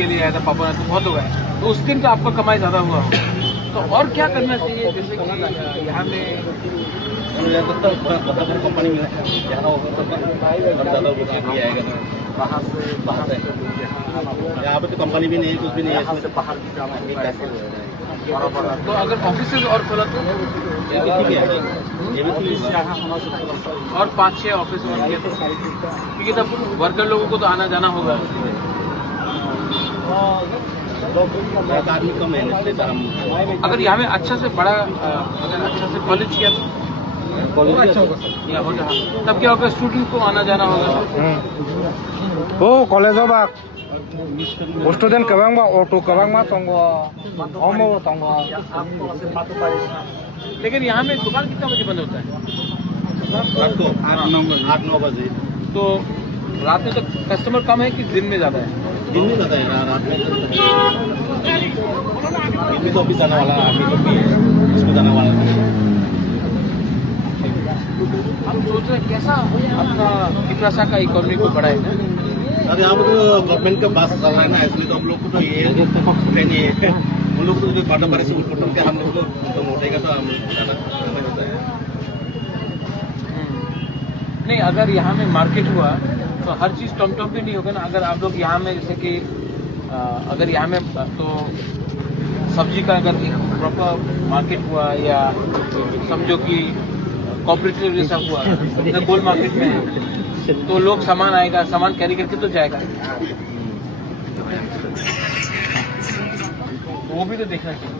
के लिए आया था पापा ने, तो बहुत हो गया, तो उस दिन तो आपका कमाई ज्यादा हुआ हो, तो और क्या करना चाहिए? जैसे कि यहाँ में कंपनी में यहाँ होगा तो ज़्यादा किया आएगा। बाहर से यहाँ पे तो कंपनी भी नहीं है, कुछ भी नहीं है, यहाँ से बाहर की काम तो अगर ऑफिस और खोला तो ये भी ठीक है, ये भी ठीक है। और 5-6 ऑफिस और किए तो, क्योंकि तब वर्कर लोगों को तो आना जाना होगा। आदमी कम है, अगर यहाँ में अच्छा से बड़ा अगर अच्छा से कॉलेज किया तो अच्छा होगा सर, या होगा, तब क्या होगा, स्टूडेंट को आना जाना होगा। ओ कॉलेज बा स्टूडेंट कबांग बा ऑटो कबांग मा तंगो ओमो तंगो। लेकिन यहाँ में दुकान कितना बजे बंद होता है? रात को 8-9 बजे। तो रात में तो कस्टमर कम है कि दिन में ज्यादा है? दिन में ज़्यादा है, रात में दिन में तो ऑफिस जाने वाला आदमी लोग भी है, इसको जाने वाला है। हम सोच रहे हैं कैसा अपना पिपरासा का इकोनॉमी को बढ़ाएगा। अरे यहाँ पर तो गवर्नमेंट का बस चल रहा है ना, इसलिए तो हम लोग को तो ये नहीं है, उन लोग को तो बॉटम पर से उठ के हम लोग को तो मोटेगा तो हम ज़्यादा होता है। नहीं, अगर यहाँ में मार्केट हुआ तो हर चीज टम टम भी नहीं होगा ना। अगर आप लोग यहाँ में जैसे कि अगर यहाँ में तो सब्जी का अगर एक प्रॉपर मार्केट हुआ, या समझो कि कोऑपरेटिव जैसा हुआ गोल मार्केट में, तो लोग सामान आएगा, सामान कैरी करके तो जाएगा, वो भी तो देखना चाहिए।